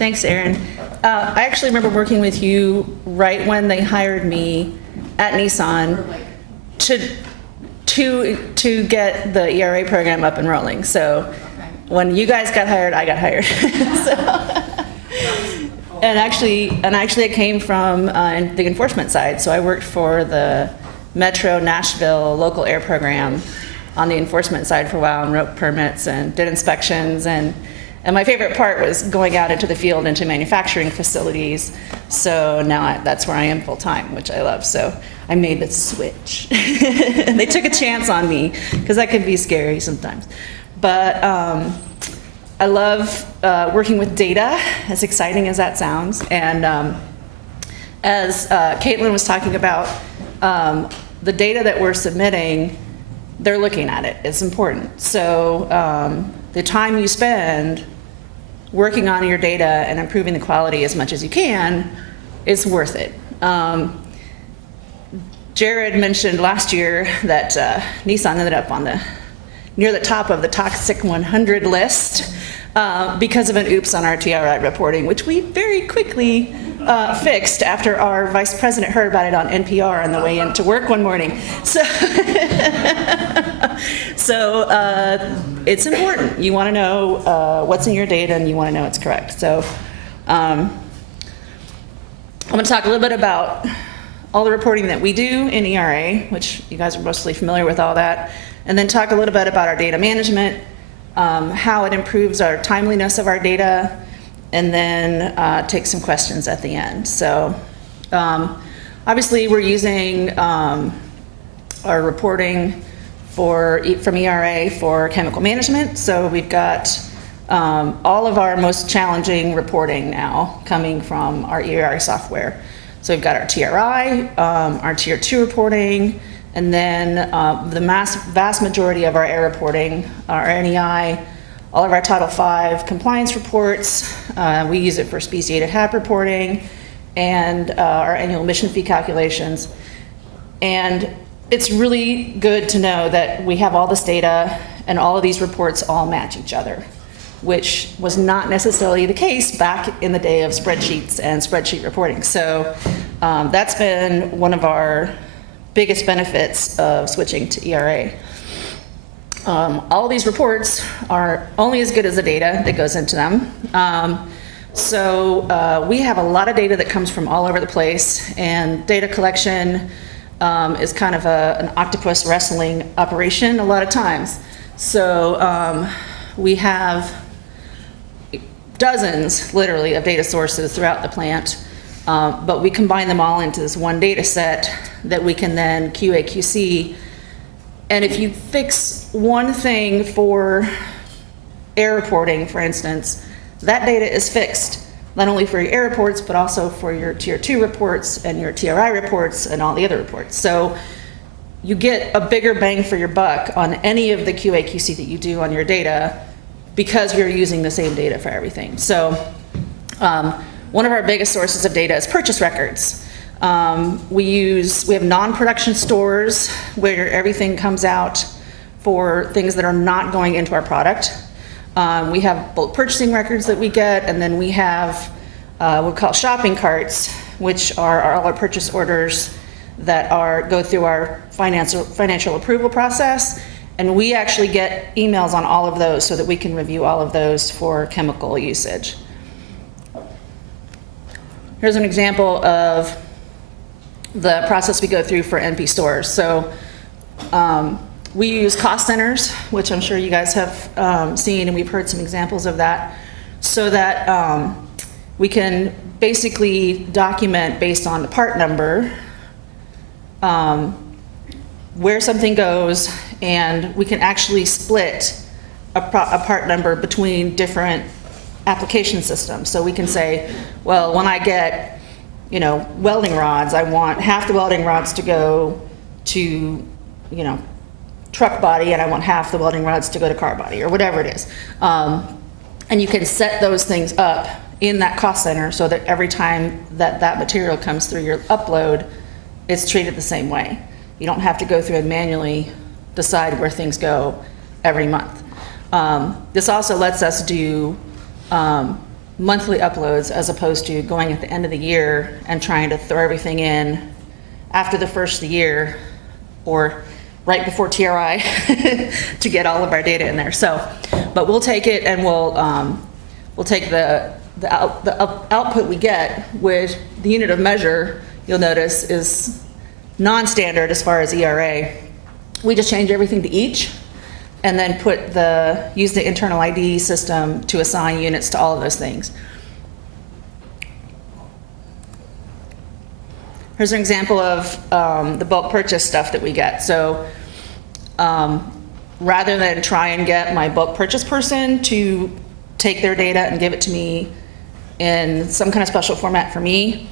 Thanks, Aaron. I actually remember working with you right when they hired me at Nissan to get the ERA program up and rolling. So when you guys got hired, I got hired. And actually, I came from the enforcement side. So I worked for the Metro Nashville local air program on the enforcement side for a while and wrote permits and did inspections. And my favorite part was going out into the field, into manufacturing facilities. So now that's where I am full time, which I love. So I made the switch. They took a chance on me because that could be scary sometimes. But I love working with data, as exciting as that sounds. And as Caitlin was talking about, the data that we're submitting, they're looking at it. It's important. So the time you spend working on your data and improving the quality as much as you can is worth it. Jared mentioned last year that Nissan ended up on near the top of the Toxic 100 list because of an oops on our TRI reporting, which we very quickly fixed after our vice president heard about it on NPR on the way into work one morning. So, it's important. You want to know what's in your data, and you want to know it's correct. So I'm going to talk a little bit about all the reporting that we do in ERA, which you guys are mostly familiar with all that, and then talk a little bit about our data management, how it improves our timeliness of our data, and then take some questions at the end. So obviously we're using our reporting from ERA for chemical management. So we've got all of our most challenging reporting now coming from our ERA software. So we've got our TRI, our Tier 2 reporting, and then the vast majority of our air reporting, our NEI, all of our Title V compliance reports. We use it for speciated HAP reporting and our annual emission fee calculations. And it's really good to know that we have all this data and all of these reports all match each other, which was not necessarily the case back in the day of spreadsheets and spreadsheet reporting. So that's been one of our biggest benefits of switching to ERA. All of these reports are only as good as the data that goes into them. So we have a lot of data that comes from all over the place, and data collection is kind of an octopus wrestling operation a lot of times. So we have dozens, literally, of data sources throughout the plant, but we combine them all into this one data set that we can then QA, QC. And if you fix one thing for air reporting, for instance, that data is fixed, not only for your air reports, but also for your Tier 2 reports and your TRI reports and all the other reports. So you get a bigger bang for your buck on any of the QA, QC that you do on your data because we're using the same data for everything. So one of our biggest sources of data is purchase records. We have non-production stores where everything comes out for things that are not going into our product. We have bulk purchasing records that we get, and then we have what we call shopping carts, which are all our purchase orders that go through our financial approval process. And we actually get emails on all of those so that we can review all of those for chemical usage. Here's an example of the process we go through for NP stores. So we use cost centers, which I'm sure you guys have seen, and we've heard some examples of that, so that we can basically document based on the part number where something goes, and we can actually split a part number between different application systems. So we can say, well, when I get welding rods, I want half the welding rods to go to truck body, and I want half the welding rods to go to car body, or whatever it is. And you can set those things up in that cost center so that every time that material comes through your upload, it's treated the same way. You don't have to go through and manually decide where things go every month. This also lets us do monthly uploads as opposed to going at the end of the year and trying to throw everything in after the first of the year or right before TRI to get all of our data in there. So, but we'll take it and we'll take the output we get with the unit of measure, you'll notice, is non-standard as far as ERA. We just change everything to each and then use the internal ID system to assign units to all of those things. Here's an example of the bulk purchase stuff that we get. So rather than try and get my bulk purchase person to take their data and give it to me in some kind of special format for me,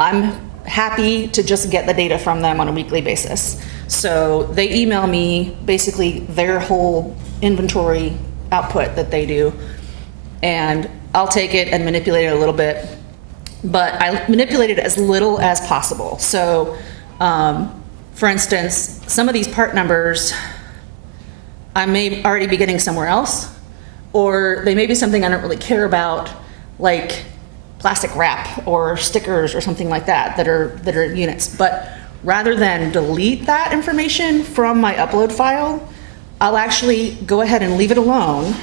I'm happy to just get the data from them on a weekly basis. So they email me basically their whole inventory output that they do, and I'll take it and manipulate it a little bit, but I manipulate it as little as possible. So for instance, some of these part numbers I may already be getting somewhere else, or they may be something I don't really care about, like plastic wrap or stickers or something like that that are units. But rather than delete that information from my upload file, I'll actually go ahead and leave it alone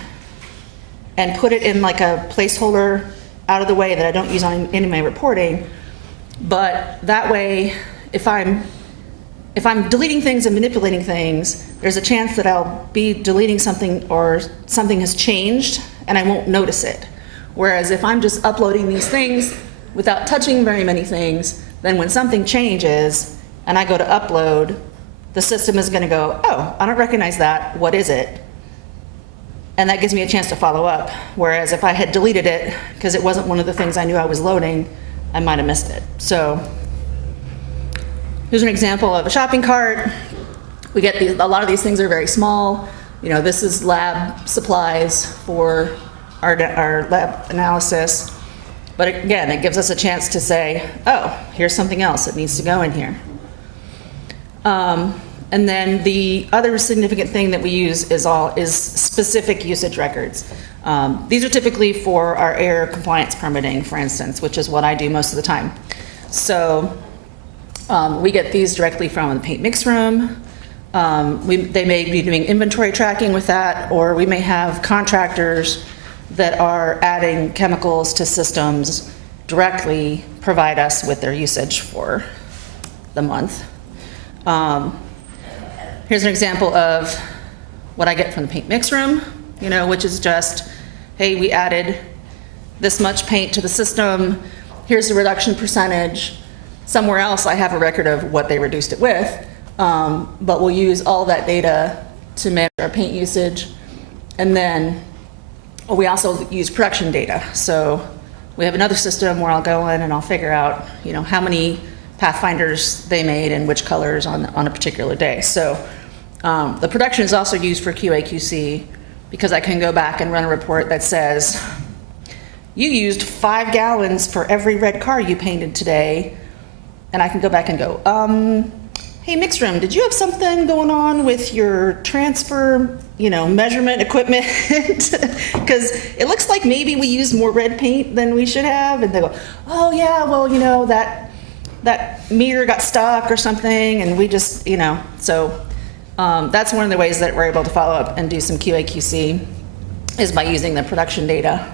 and put it in like a placeholder out of the way that I don't use on any of my reporting. But that way, if I'm deleting things and manipulating things, there's a chance that I'll be deleting something or something has changed and I won't notice it. Whereas if I'm just uploading these things without touching very many things, then when something changes and I go to upload, the system is going to go, oh, I don't recognize that. What is it? And that gives me a chance to follow up. Whereas if I had deleted it because it wasn't one of the things I knew I was loading, I might have missed it. So here's an example of a shopping cart. We get these, a lot of these things are very small. You know, this is lab supplies for our lab analysis. But again, it gives us a chance to say, oh, here's something else that needs to go in here. And then the other significant thing that we use is specific usage records. These are typically for our air compliance permitting, for instance, which is what I do most of the time. So we get these directly from the paint mix room. They may be doing inventory tracking with that, or we may have contractors that are adding chemicals to systems directly provide us with their usage for the month. Here's an example of what I get from the paint mix room, you know, which is just, hey, we added this much paint to the system. Here's the reduction percentage. Somewhere else I have a record of what they reduced it with, but we'll use all that data to manage our paint usage. And then we also use production data. So we have another system where I'll go in and I'll figure out, you know, how many Pathfinders they made and which colors on a particular day. So the production is also used for QA/QC because I can go back and run a report that says, you used 5 gallons for every red car you painted today. And I can go back and go, hey, mix room, did you have something going on with your transfer, you know, measurement equipment? Because it looks like maybe we used more red paint than we should have. And they go, oh yeah, well, you know, that meter got stuck or something, and we just, you know, so that's one of the ways that we're able to follow up and do some QA/QC is by using the production data.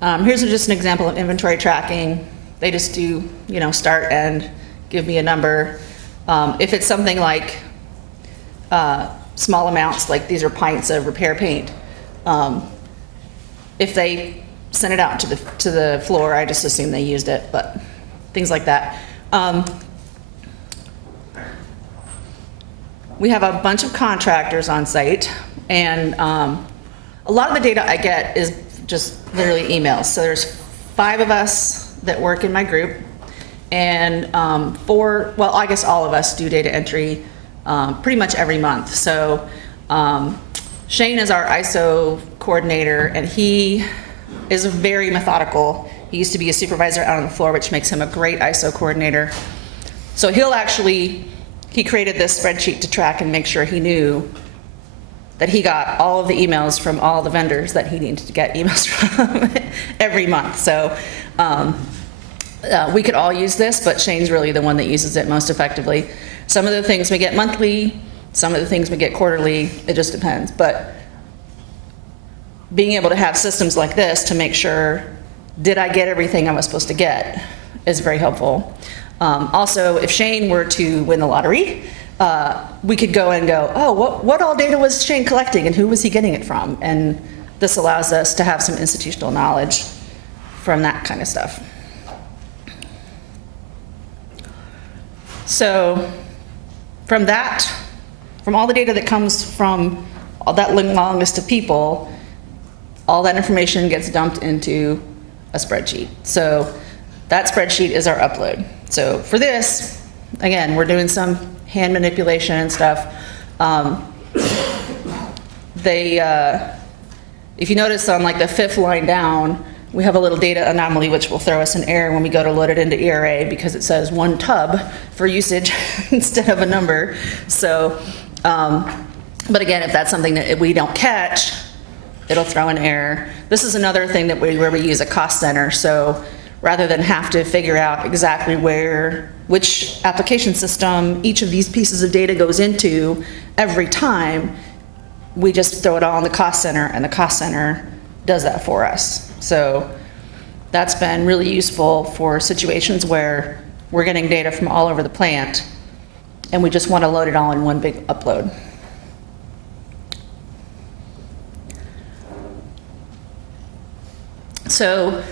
Here's just an example of inventory tracking. They just do, you know, start and give me a number. If it's something like small amounts, like these are pints of repair paint, if they send it out to the floor, I just assume they used it, but things like that. We have a bunch of contractors on site, and a lot of the data I get is just literally emails. So there's 5 of us that work in my group, and 4, well, I guess all of us do data entry pretty much every month. So Shane is our ISO coordinator, and he is very methodical. He used to be a supervisor out on the floor, which makes him a great ISO coordinator. So he created this spreadsheet to track and make sure he knew that he got all of the emails from all the vendors that he needed to get emails from every month. So we could all use this, but Shane's really the one that uses it most effectively. Some of the things we get monthly, some of the things we get quarterly, it just depends. But being able to have systems like this to make sure, did I get everything I was supposed to get, is very helpful. Also, if Shane were to win the lottery, we could go and go, oh, what all data was Shane collecting and who was he getting it from? And this allows us to have some institutional knowledge from that kind of stuff. So from all the data that comes from all that long list of people, all that information gets dumped into a spreadsheet. So that spreadsheet is our upload. So for this, again, we're doing some hand manipulation and stuff. If you notice on like the 5th line down, we have a little data anomaly which will throw us an error when we go to load it into ERA because it says 1 tub for usage instead of a number. So, but again, if that's something that we don't catch, it'll throw an error. This is another thing that where we use a cost center. So rather than have to figure out exactly which application system each of these pieces of data goes into every time, we just throw it all in the cost center, and the cost center does that for us. So that's been really useful for situations where we're getting data from all over the plant, and we just want to load it all in one big upload. So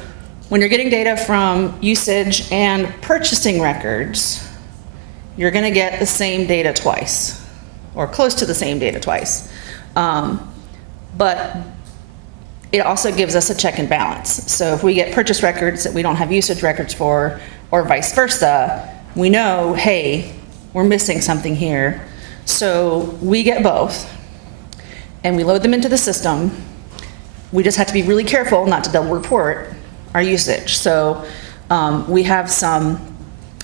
when you're getting data from usage and purchasing records, you're going to get the same data twice, or close to the same data twice. But it also gives us a check and balance. So if we get purchase records that we don't have usage records for, or vice versa, we know, hey, we're missing something here. So we get both, and we load them into the system. We just have to be really careful not to double report our usage. So we have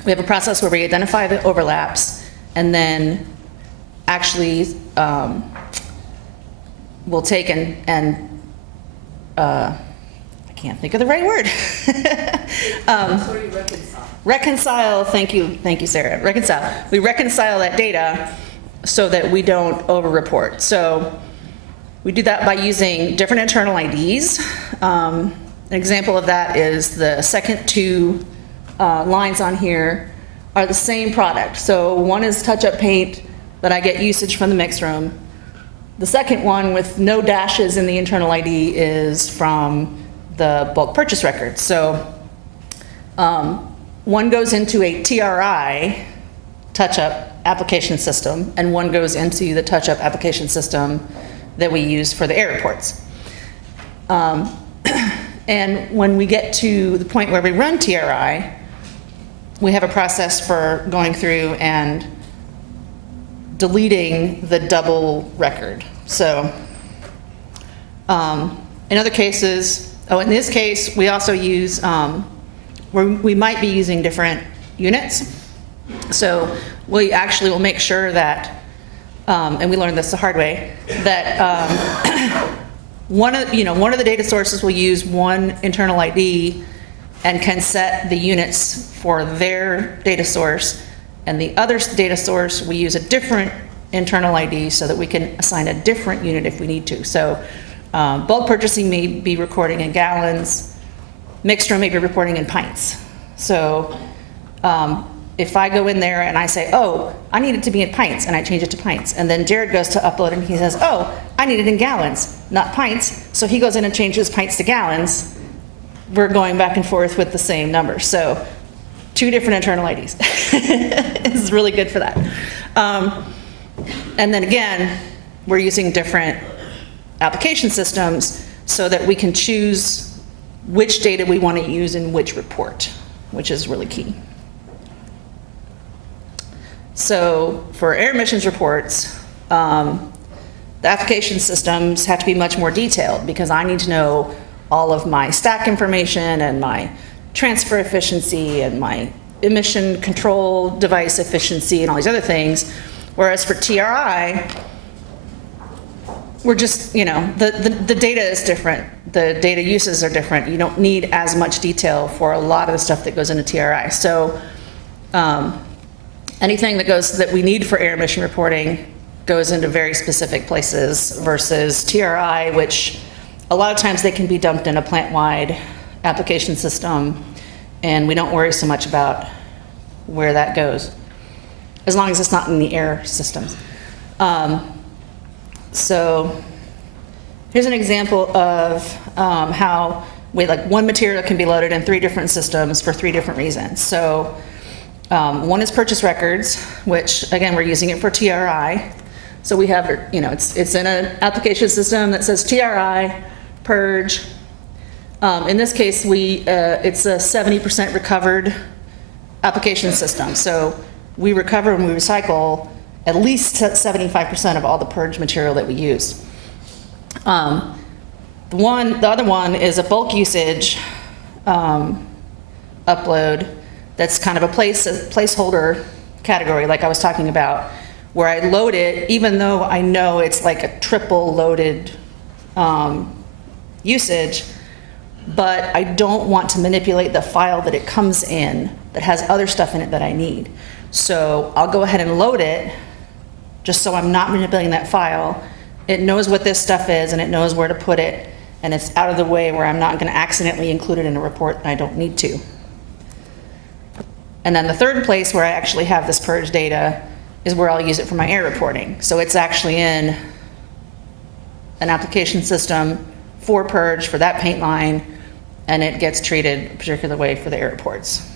a process where we identify the overlaps, and then actually we'll take and I can't think of the right word. Reconcile. Thank you, Sarah. Reconcile. We reconcile that data so that we don't over-report. So we do that by using different internal IDs. An example of that is the second 2 lines on here are the same product. So one is touch-up paint that I get usage from the mix room. The second one with no dashes in the internal ID is from the bulk purchase record. So one goes into a TRI touch-up application system, and one goes into the touch-up application system that we use for the error reports. And when we get to the point where we run TRI, we have a process for going through and deleting the double record. So in other cases, in this case, we also use, we might be using different units. So we actually will make sure that, and we learned this the hard way, that one of the data sources will use one internal ID and can set the units for their data source, and the other data source we use a different internal ID so that we can assign a different unit if we need to. So bulk purchasing may be recording in gallons, mixed room may be reporting in pints. So if I go in there and I say, oh, I need it to be in pints, and I change it to pints, and then Jared goes to upload and he says, oh, I need it in gallons, not pints, so he goes in and changes pints to gallons, we're going back and forth with the same number. So 2 different internal IDs is really good for that. And then again, we're using different application systems so that we can choose which data we want to use in which report, which is really key. So for air emissions reports, the application systems have to be much more detailed because I need to know all of my stack information and my transfer efficiency and my emission control device efficiency and all these other things. Whereas for TRI, we're just, the data is different. The data uses are different. You don't need as much detail for a lot of the stuff that goes into TRI. So anything that we need for error emission reporting goes into very specific places versus TRI, which a lot of times they can be dumped in a plant-wide application system, and we don't worry so much about where that goes, as long as it's not in the error systems. So here's an example of how one material can be loaded in 3 different systems for 3 different reasons. So one is purchase records, which again, we're using it for TRI. So we have, it's in an application system that says TRI, Purge. In this case, it's a 70% recovered application system. So we recover and we recycle at least 75% of all the Purge material that we use. The other one is a bulk usage upload that's kind of a placeholder category, like I was talking about, where I load it even though I know it's like a triple loaded usage, but I don't want to manipulate the file that it comes in that has other stuff in it that I need. So I'll go ahead and load it just so I'm not manipulating that file. It knows what this stuff is and it knows where to put it, and it's out of the way where I'm not going to accidentally include it in a report that I don't need to. And then the third place where I actually have this Purge data is where I'll use it for my error reporting. So it's actually in an application system for Purge for that paint line, and it gets treated a particular way for the error reports.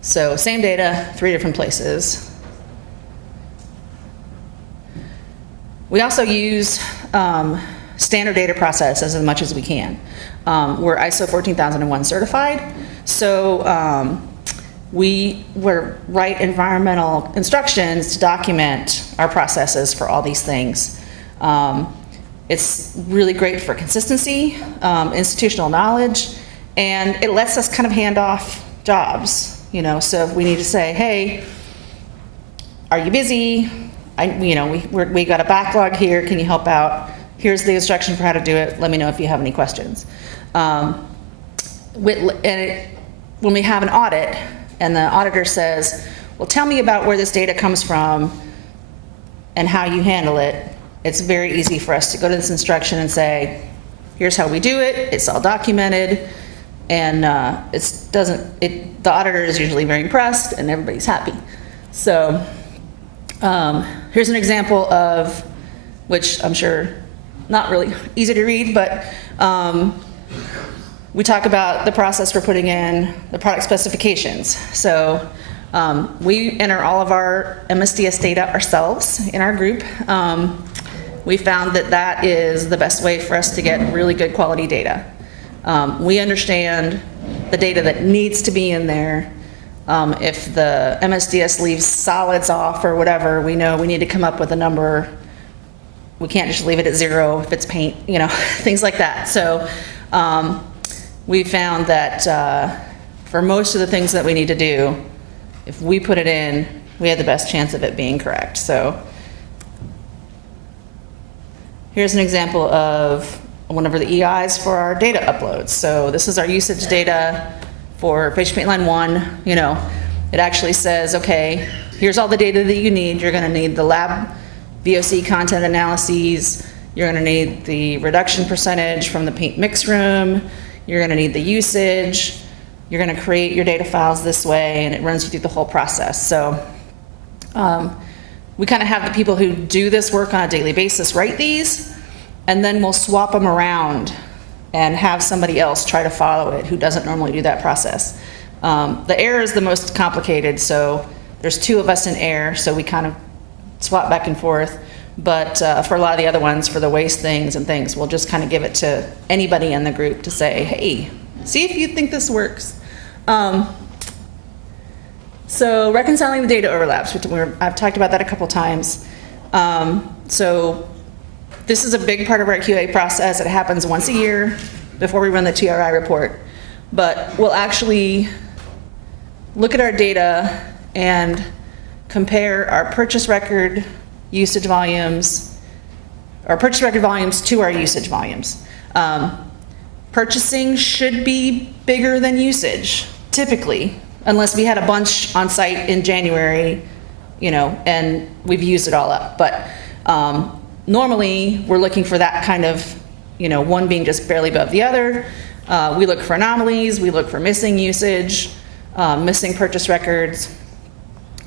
So same data, 3 different places. We also use standard data processes as much as we can. We're ISO 14001 certified, so we write environmental instructions to document our processes for all these things. It's really great for consistency, institutional knowledge, and it lets us kind of hand off jobs. So if we need to say, hey, are you busy? We got a backlog here. Can you help out? Here's the instruction for how to do it. Let me know if you have any questions. When we have an audit and the auditor says, well, tell me about where this data comes from and how you handle it, it's very easy for us to go to this instruction and say, here's how we do it. It's all documented. And the auditor is usually very impressed and everybody's happy. So here's an example of, which I'm sure not really easy to read, but we talk about the process for putting in the product specifications. So we enter all of our MSDS data ourselves in our group. We found that is the best way for us to get really good quality data. We understand the data that needs to be in there. If the MSDS leaves solids off or whatever, we know we need to come up with a number. We can't just leave it at 0 if it's paint, things like that. So we found that for most of the things that we need to do, if we put it in, we have the best chance of it being correct. So here's an example of one of the EIs for our data uploads. So this is our usage data for facial paint line 1. It actually says, okay, here's all the data that you need. You're going to need the lab VOC content analyses. You're going to need the reduction percentage from the paint mix room. You're going to need the usage. You're going to create your data files this way, and it runs you through the whole process. So we kind of have the people who do this work on a daily basis write these, and then we'll swap them around and have somebody else try to follow it who doesn't normally do that process. The error is the most complicated, so there's 2 of us in error, so we kind of swap back and forth. But for a lot of the other ones, for the waste things and things, we'll just kind of give it to anybody in the group to say, hey, see if you think this works. So reconciling the data overlaps, I've talked about that a couple times. So this is a big part of our QA process. It happens once a year before we run the TRI report. But we'll actually look at our data and compare our purchase record usage volumes our purchase record volumes to our usage volumes. Purchasing should be bigger than usage, typically, unless we had a bunch on site in January, you know, and we've used it all up. But normally, we're looking for that kind of, you know, one being just barely above the other. We look for anomalies, we look for missing usage, missing purchase records.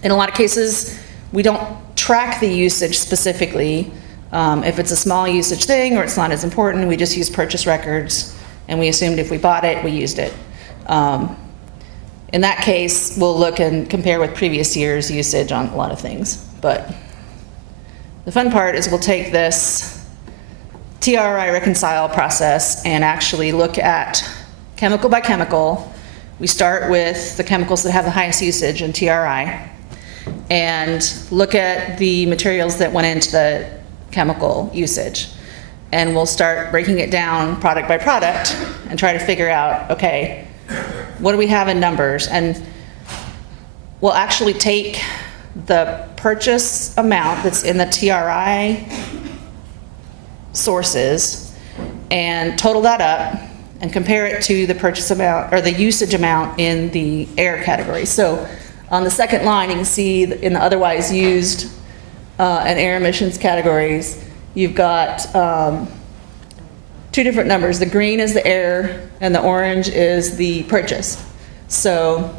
In a lot of cases, we don't track the usage specifically. If it's a small usage thing or it's not as important, we just use purchase records, and we assumed if we bought it, we used it. In that case, we'll look and compare with previous year's usage on a lot of things. But the fun part is we'll take this TRI reconcile process and actually look at chemical by chemical. We start with the chemicals that have the highest usage in TRI and look at the materials that went into the chemical usage. And we'll start breaking it down product by product and try to figure out, okay, what do we have in numbers? And we'll actually take the purchase amount that's in the TRI sources and total that up and compare it to the purchase amount or the usage amount in the air category. So on the second line, you can see in the otherwise used and air emissions categories, you've got two different numbers. The green is the air and the orange is the purchase. So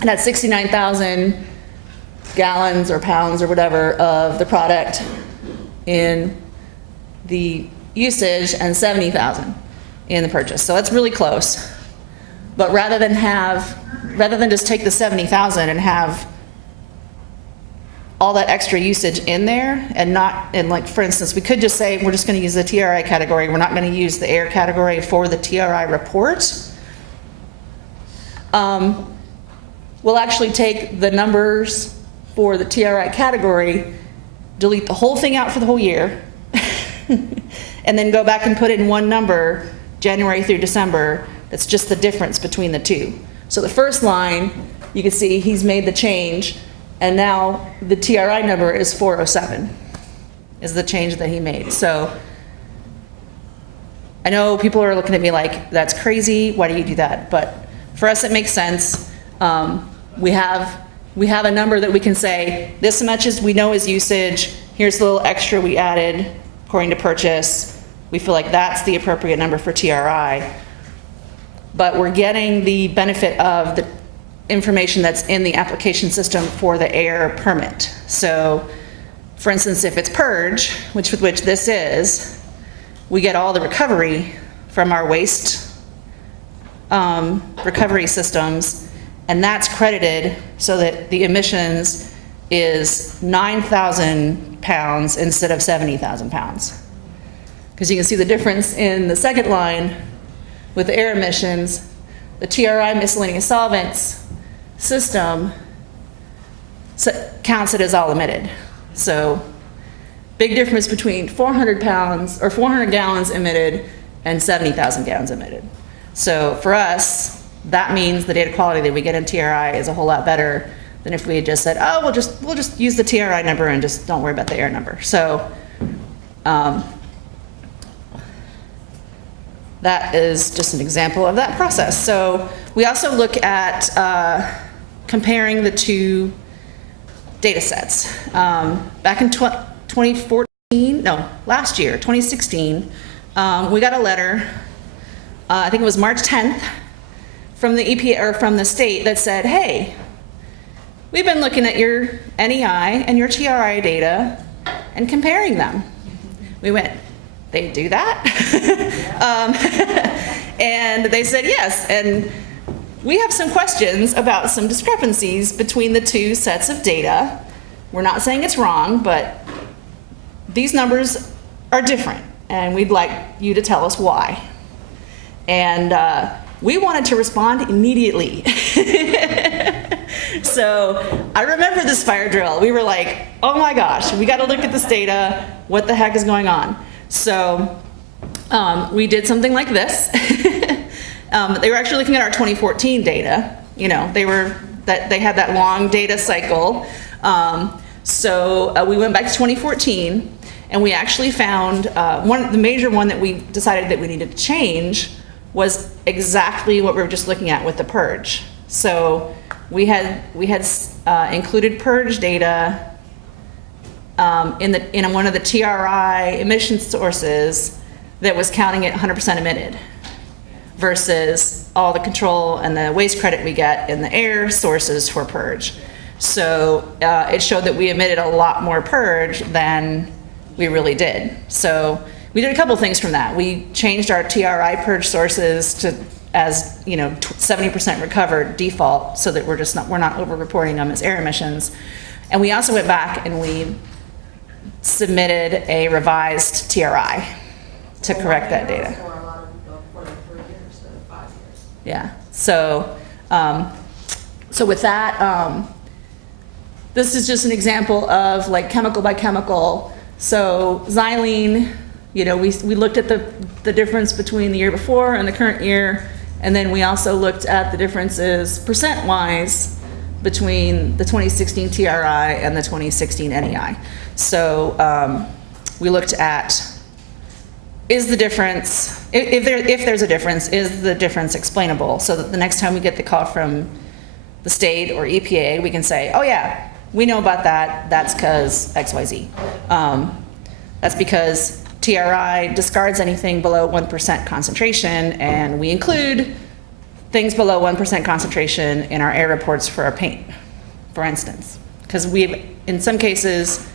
that's 69,000 gallons or pounds or whatever of the product in the usage and 70,000 in the purchase. So that's really close. But rather than just take the 70,000 and have all that extra usage in there and like, for instance, we could just say we're just going to use the TRI category. We're not going to use the air category for the TRI report. We'll actually take the numbers for the TRI category, delete the whole thing out for the whole year, and then go back and put in one number, January through December, that's just the difference between the two. So the first line, you can see he's made the change, and now the TRI number is 407, is the change that he made. So I know people are looking at me like, that's crazy, why do you do that? But for us, it makes sense. We have a number that we can say, this much is we know is usage, here's the little extra we added according to purchase. We feel like that's the appropriate number for TRI. But we're getting the benefit of the information that's in the application system for the air permit. So, for instance, if it's Purge, which this is, we get all the recovery from our waste recovery systems, and that's credited so that the emissions is 9,000 pounds instead of 70,000 pounds. Because you can see the difference in the second line with the air emissions. The TRI miscellaneous solvents system counts it as all emitted. So big difference between 400 pounds or 400 gallons emitted and 70,000 gallons emitted. So for us, that means the data quality that we get in TRI is a whole lot better than if we had just said, oh, we'll just use the TRI number and just don't worry about the air number. So that is just an example of that process. So we also look at comparing the two data sets. Back in 2014, no, last year, 2016, we got a letter, I think it was March 10th, from the EPA or from the state that said, hey, we've been looking at your NEI and your TRI data and comparing them. We went, they do that? And they said yes, and we have some questions about some discrepancies between the two sets of data. We're not saying it's wrong, but these numbers are different, and we'd like you to tell us why. And we wanted to respond immediately. So I remember this fire drill. We were like, oh my gosh, we got to look at this data. What the heck is going on? So we did something like this. They were actually looking at our 2014 data. You know, they had that long data cycle. So we went back to 2014, And we actually found the major one that we decided that we needed to change was exactly what we were just looking at with the purge. So we had included purge data in one of the TRI emission sources that was counting it 100% emitted versus all the control and the waste credit we get in the air sources for purge. So it showed that we emitted a lot more purge than we really did. So we did a couple things from that. We changed our TRI purge sources to as 70% recovered default, so that we're not over-reporting them as air emissions. And we also went back and we submitted a revised TRI to correct that data. For a lot of 3 years instead of 5 years. Yeah. So with that, this is just an example of like chemical by chemical. So xylene, we looked at the difference between the year before and the current year, and then we also looked at the differences percent-wise between the 2016 TRI and the 2016 NEI. So we looked at, is the difference, if there's a difference, is the difference explainable? So that the next time we get the call from the state or EPA, we can say, oh yeah, we know about that, that's because XYZ. That's because TRI discards anything below 1% concentration, and we include things below 1% concentration in our air reports for our paint, for instance. Because in some cases,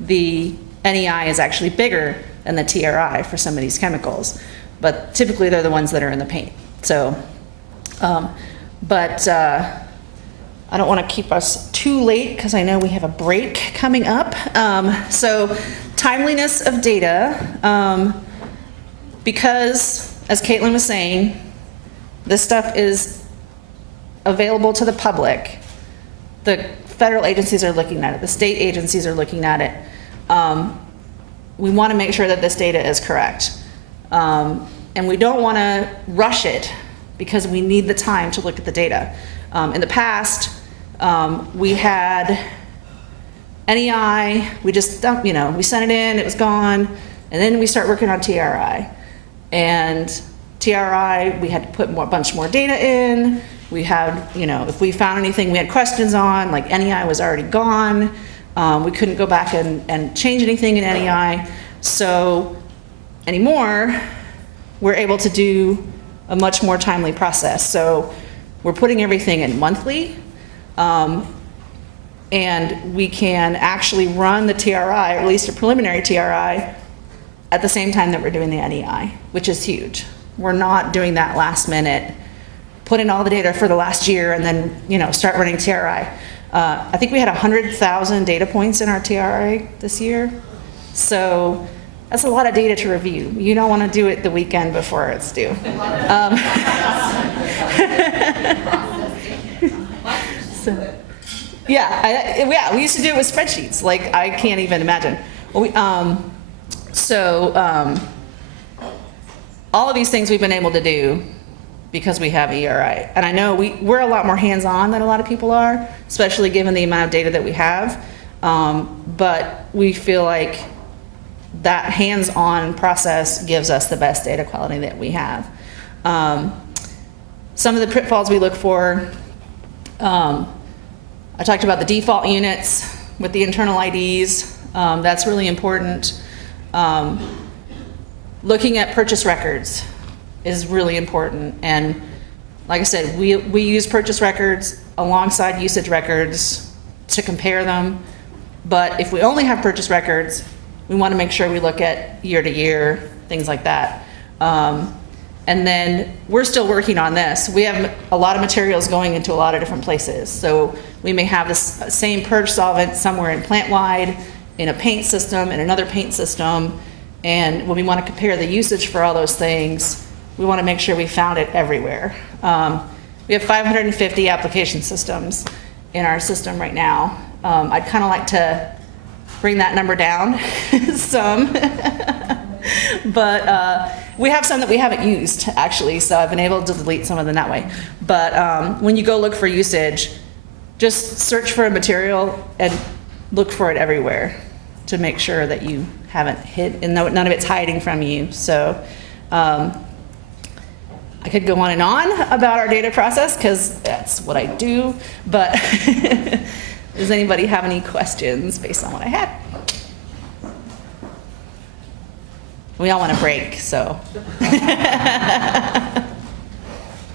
the NEI is actually bigger than the TRI for some of these chemicals, but typically they're the ones that are in the paint. So, I don't want to keep us too late because I know we have a break coming up. So timeliness of data, because as Caitlin was saying, this stuff is available to the public. The federal agencies are looking at it. The state agencies are looking at it. We want to make sure that this data is correct. And we don't want to rush it because we need the time to look at the data. In the past, we had NEI, we just dumped, we sent it in, it was gone, and then we start working on TRI. And TRI, we had to put a bunch more data in. We had, if we found anything we had questions on, like NEI was already gone. We couldn't go back and change anything in NEI. So anymore, we're able to do a much more timely process. So we're putting everything in monthly, and we can actually run the TRI, or at least a preliminary TRI, at the same time that we're doing the NEI, which is huge. We're not doing that last minute, put in all the data for the last year and then start running TRI. I think we had 100,000 data points in our TRI this year, so that's a lot of data to review. You don't want to do it the weekend before it's due. We used to do it with spreadsheets. Like, I can't even imagine. All of these things we've been able to do because we have ERA. And I know we're a lot more hands-on than a lot of people are, especially given the amount of data that we have. But we feel like that hands-on process gives us the best data quality that we have. Some of the pitfalls we look for, I talked about the default units with the internal IDs. That's really important. Looking at purchase records is really important. And like I said, we use purchase records alongside usage records to compare them. But if we only have purchase records, we want to make sure we look at year to year, things like that. And then we're still working on this. We have a lot of materials going into a lot of different places. So we may have the same purge solvent somewhere in plant-wide, in a paint system, in another paint system. And when we want to compare the usage for all those things, we want to make sure we found it everywhere. We have 550 application systems in our system right now. I'd kind of like to bring that number down some. But we have some that we haven't used, actually, so I've been able to delete some of them that way. But when you go look for usage, just search for a material and look for it everywhere. to make sure that you haven't hid, and none of it's hiding from you. So I could go on and on about our data process because that's what I do, but does anybody have any questions based on what I had? We all want to break, so. I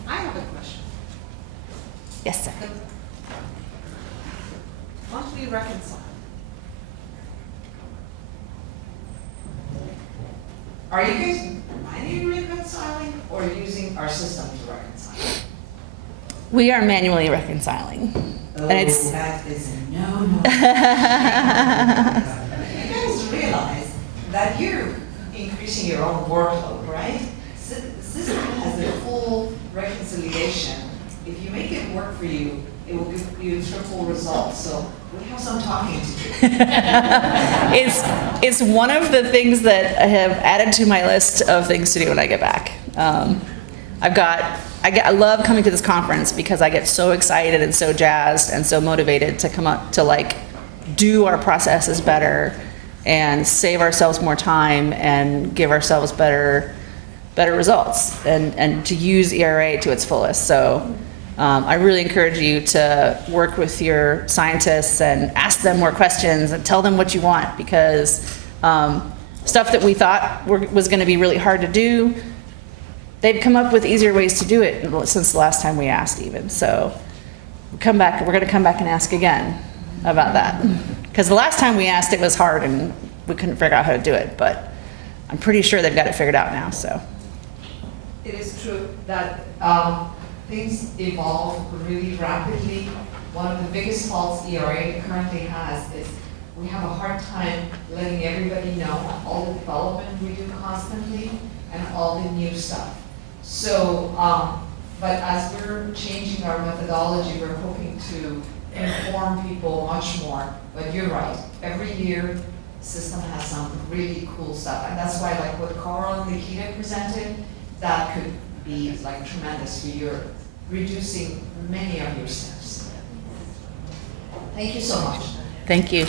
have a question. Yes, sir. Once we reconcile, are you guys manually reconciling or using our system to reconcile? We are manually reconciling. Oh, And it's, that is a no-no. You guys realize that you're increasing your own workload, right? The system has a full reconciliation. If you make it work for you, it will give you triple results. So we have some talking to do. it's one of the things that I have added to my list of things to do when I get back. I love coming to this conference because I get so excited and so jazzed and so motivated to come up to like do our processes better and save ourselves more time and give ourselves better results and to use ERA to its fullest. So I really encourage you to work with your scientists and ask them more questions and tell them what you want, because stuff that we thought was going to be really hard to do, they've come up with easier ways to do it since the last time we asked even. So we're going to come back and ask again about that. Because the last time we asked, it was hard and we couldn't figure out how to do it, but I'm pretty sure they've got it figured out now, so. It is true that things evolve really rapidly. One of the biggest faults ERA currently has is we have a hard time letting everybody know all the development we do constantly and all the new stuff. So, but as we're changing our methodology, we're hoping to inform people much more. But you're right, every year the system has some really cool stuff. And that's why like what Carl and Nikita presented, that could be like tremendous for your reducing many of your steps. Thank you so much. Thank you.